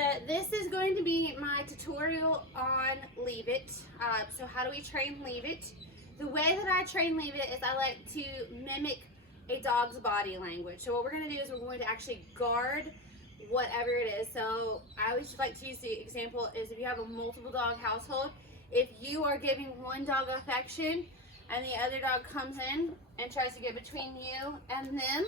So this is going to be my tutorial on Leave It. So how do we train Leave It? The way that I train Leave It is I like to mimic a dog's body language. So what we're going to do is we're going to actually guard whatever it is. So I always like to use the example is if you have a multiple dog household, if you are giving one dog affection and the other dog comes in and tries to get between you and them,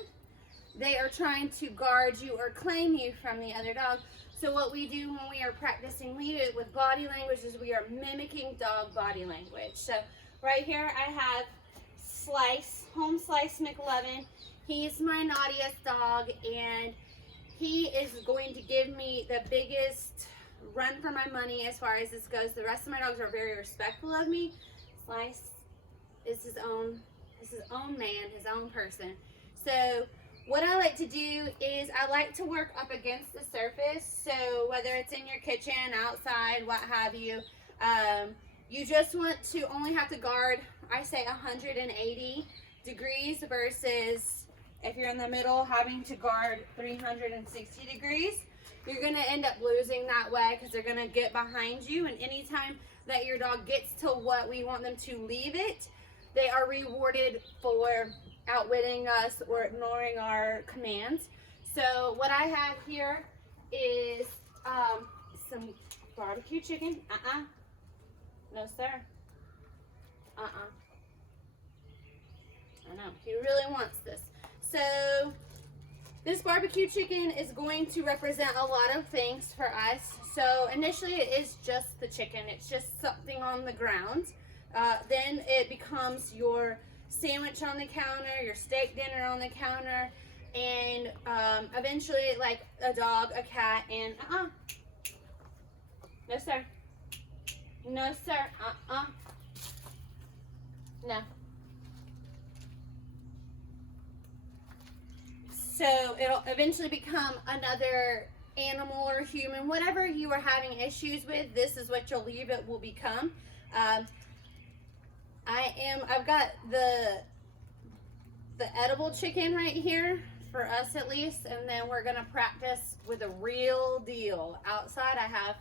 they are trying to guard you or claim you from the other dog. So what we do when we are practicing Leave It with body language is we are mimicking dog body language. So right here I have Slice, Home Slice McLovin. He's my naughtiest dog and he is going to give me the biggest run for my money as far as this goes. The rest of my dogs are very respectful of me. Slice is his own man, his own person. So what I like to do is I like to work up against the surface. So whether it's in your kitchen, outside, what have you, you just want to only have to guard, I say 180 degrees versus if you're in the middle having to guard 360 degrees. You're going to end up losing that way because they're going to get behind you. And anytime that your dog gets to what we want them to leave it, they are rewarded for outwitting us or ignoring our commands. So what I have here is some barbecue chicken. No sir. I know, he really wants this. So this barbecue chicken is going to represent a lot of things for us. So initially it is just the chicken. It's just something on the ground. Then it becomes your sandwich on the counter, your steak dinner on the counter, and eventually like a dog, a cat, and no sir, no sir, no. So it'll eventually become another animal or human, whatever you are having issues with, this is what you'll leave it will become. I've got the edible chicken right here, for us at least, and then we're gonna practice with a real deal. Outside I have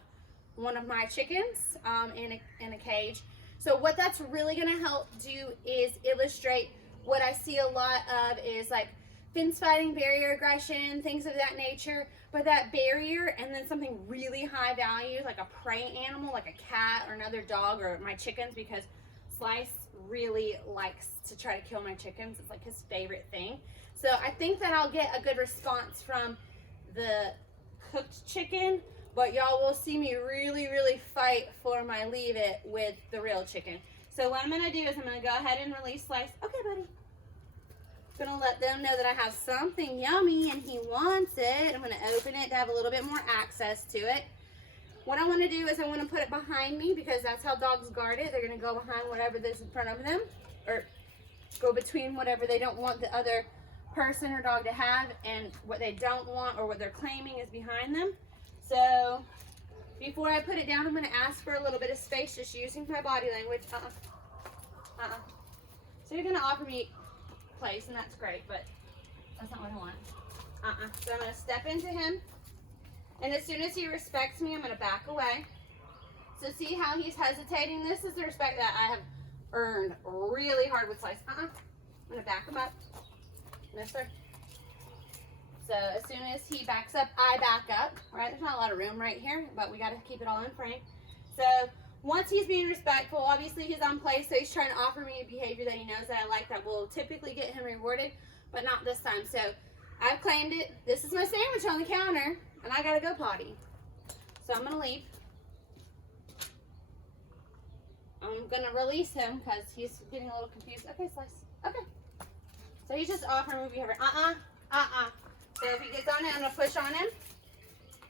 one of my chickens in a cage. So what that's really gonna help do is illustrate what I see a lot of is like fence fighting, barrier aggression, things of that nature. But that barrier and then something really high value like a prey animal like a cat or another dog or my chickens, because Slice really likes to try to kill my chickens. It's like his favorite thing. So I think that I'll get a good response from the cooked chicken, but y'all will see me really fight for my Leave It with the real chicken. So what I'm gonna do is I'm gonna go ahead and release Slice. Okay, buddy. I'm gonna let them know that I have something yummy and he wants it. I'm gonna open it to have a little bit more access to it. What I want to do is I want to put it behind me because that's how dogs guard it. They're going to go behind whatever is in front of them or go between whatever they don't want the other person or dog to have, and what they don't want or what they're claiming is behind them. So before I put it down, I'm going to ask for a little bit of space just using my body language. So you're going to offer me place and that's great, but that's not what I want. So I'm going to step into him. And as soon as he respects me, I'm going to back away. So see how he's hesitating? This is the respect that I have earned really hard with Slice. I'm going to back him up. No, sir. So as soon as he backs up, I back up. All right, there's not a lot of room right here, but we got to keep it all in frame. So once he's being respectful, obviously he's on place, so he's trying to offer me a behavior that he knows that I like that will typically get him rewarded, but not this time. So I've claimed it. This is my sandwich on the counter. And I gotta go potty. So I'm gonna leave. I'm gonna release him because he's getting a little confused. Okay, Slice. Okay. So he's just offering me behavior. So if he gets on it, I'm gonna push on him.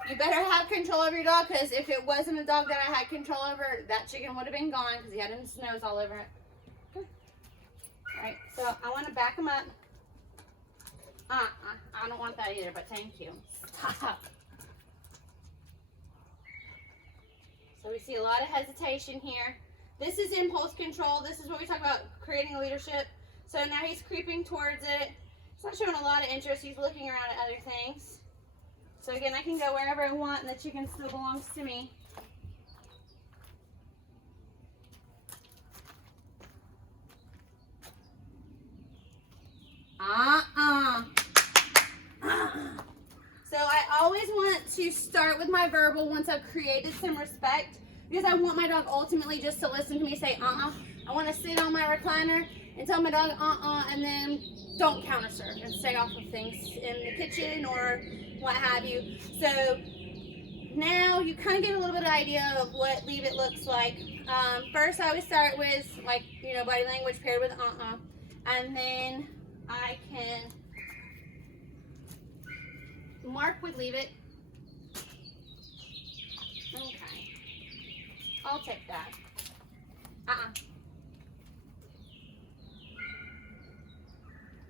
You better have control over your dog, because if it wasn't a dog that I had control over, that chicken would have been gone because he had his nose all over it. Okay. Alright, so I want to back him up. I don't want that either, but thank you. Stop. So we see a lot of hesitation here. This is impulse control. This is what we talk about creating leadership. So now he's creeping towards it. He's not showing a lot of interest. He's looking around at other things. So again, I can go wherever I want and the chicken still belongs to me. So I always want to start with my verbal once I've created some respect, because I want my dog ultimately just to listen to me say I want to sit on my recliner and tell my dog and then don't counter serve and stay off of things in the kitchen or what have you. So now you kind of get a little bit of idea of what leave it looks like. First I always start with, like, you know, body language paired with and then I can mark with leave it. Okay, I'll take that.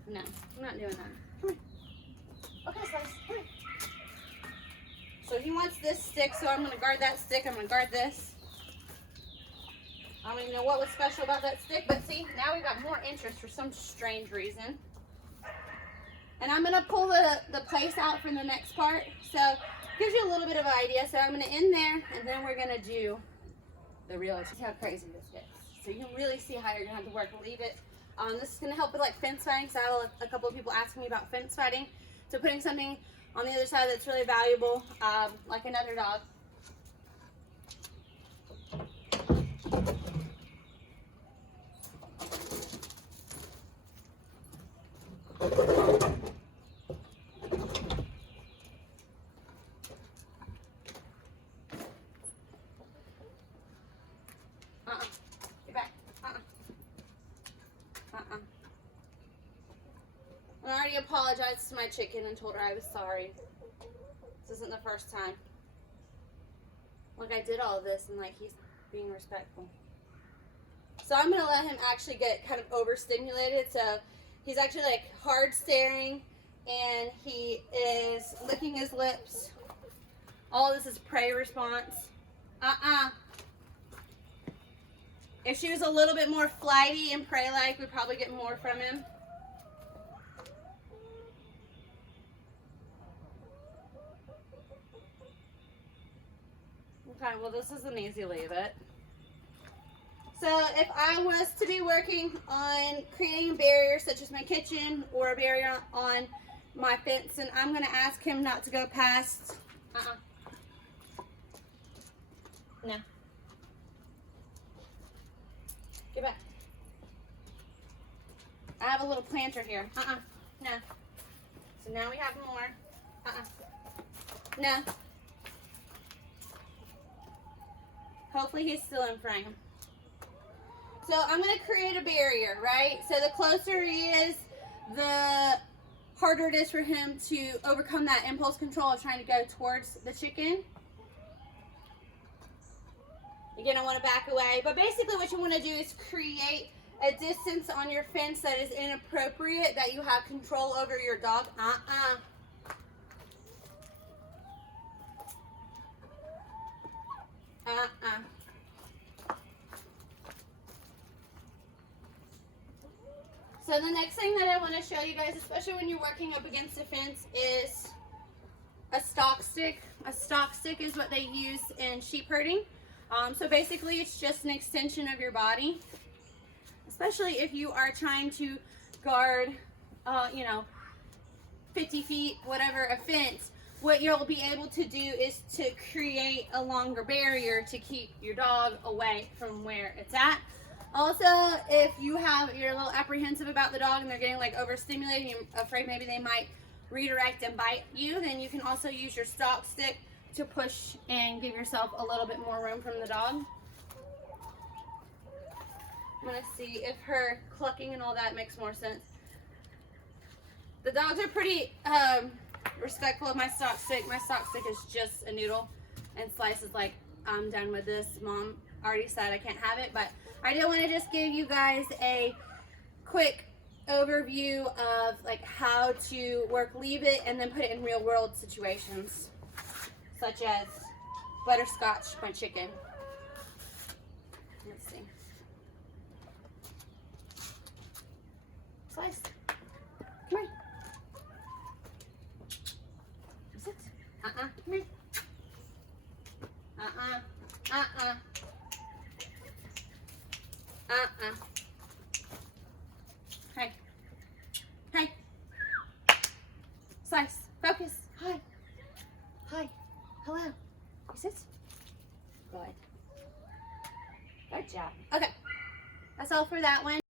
No, I'm not doing that. Come here. Okay, Slice, come here. So he wants this stick, so I'm going to guard that stick. I'm going to guard this. I don't even know what was special about that stick, but see, now we got more interest for some strange reason. And I'm going to pull the place out for the next part, so it gives you a little bit of an idea. So I'm going to end there, and then we're going to do the real. See how crazy this gets. So you can really see how you're going to have to work and leave it. This is going to help with like fence fighting, because I have a couple of people asking me about fence fighting. So putting something on the other side that's really valuable, like another dog. Get back. I already apologized to my chicken and told her I was sorry. This isn't the first time. Like, I did all of this and like he's being respectful. So I'm gonna let him actually get kind of overstimulated. So he's actually like hard staring and he is licking his lips. All this is prey response. If she was a little bit more flighty and prey-like, we'd probably get more from him. Okay, well, this is an easy leave it. So if I was to be working on creating a barrier such as my kitchen or a barrier on my fence, and I'm going to ask him not to go past. No. Get back. I have a little planter here. No. So now we have more. No. Hopefully he's still in frame. So I'm going to create a barrier, right? So the closer he is, the harder it is for him to overcome that impulse control of trying to go towards the chicken. Again, I want to back away. But basically what you want to do is create a distance on your fence that is inappropriate, that you have control over your dog. So the next thing that I want to show you guys, especially when you're working up against a fence, is a stalk stick. A stalk stick is what they use in sheep herding. So basically it's just an extension of your body, especially if you are trying to guard, 50 feet, whatever, a fence. What you'll be able to do is to create a longer barrier to keep your dog away from where it's at. Also, if you're a little apprehensive about the dog and they're getting like overstimulated, you're afraid maybe they might redirect and bite you, then you can also use your stalk stick to push and give yourself a little bit more room from the dog. I'm gonna see if her clucking and all that makes more sense. The dogs are pretty respectful of my stalk stick. My stalk stick is just a noodle, and Slice is like, I'm done with this. Mom already said I can't have it, but I did want to just give you guys a quick overview of like how to work leave it and then put it in real world situations, such as butterscotch my chicken. Let's see. Slice. Come here. Sit. myself for that one.